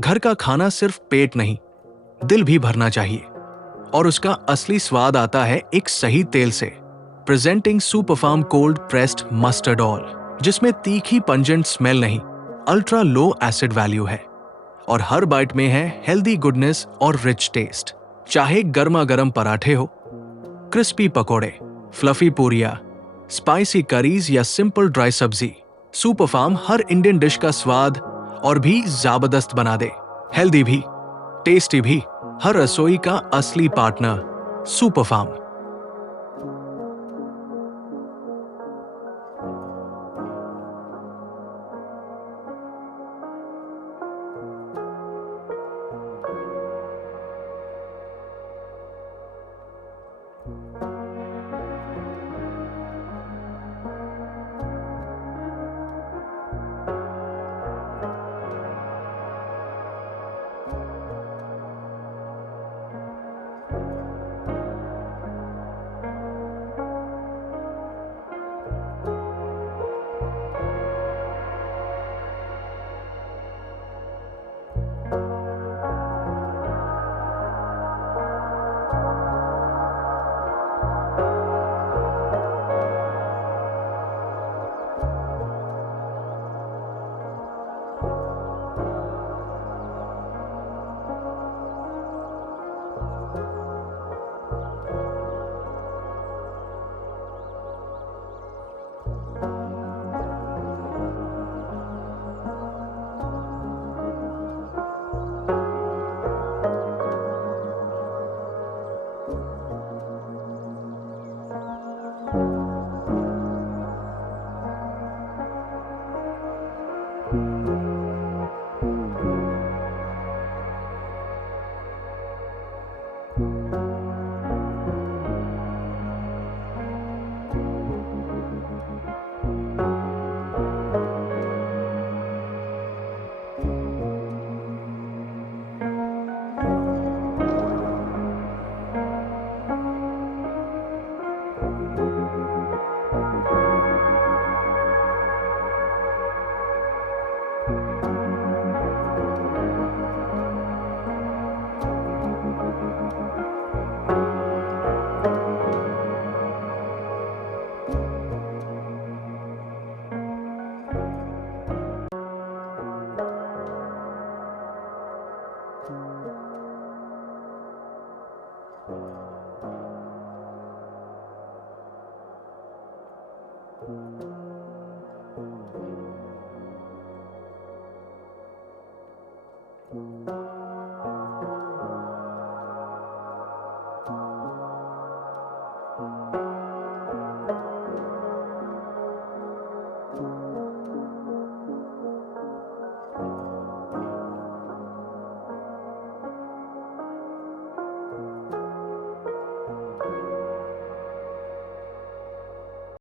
घर का खाना सिर्फ पेट नहीं, दिल भी भरना चाहिए। और उसका असली स्वाद आता है एक सही तेल से। Presenting Superfarm cold pressed mustard oil, जिसमें तीखी पंजेंट स्मेल नहीं, अल्ट्रा लो एसिड वैल्यू है। और हर बाइट में है हेल्दी गुडनेस और रिच टेस्ट। चाहे गर्मा गर्म पराठे हो, क्रिस्पी पकोड़े, फ्लफी पूरियां, स्पाइसी करीज या सिंपल ड्राई सब्जी, सुपरफार्म हर इंडियन डिश का स्वाद और भी जबरदस्त बना दे। हेल्दी भी, टेस्टी भी, हर रसोई का असली पार्टनर सुपरफार्म।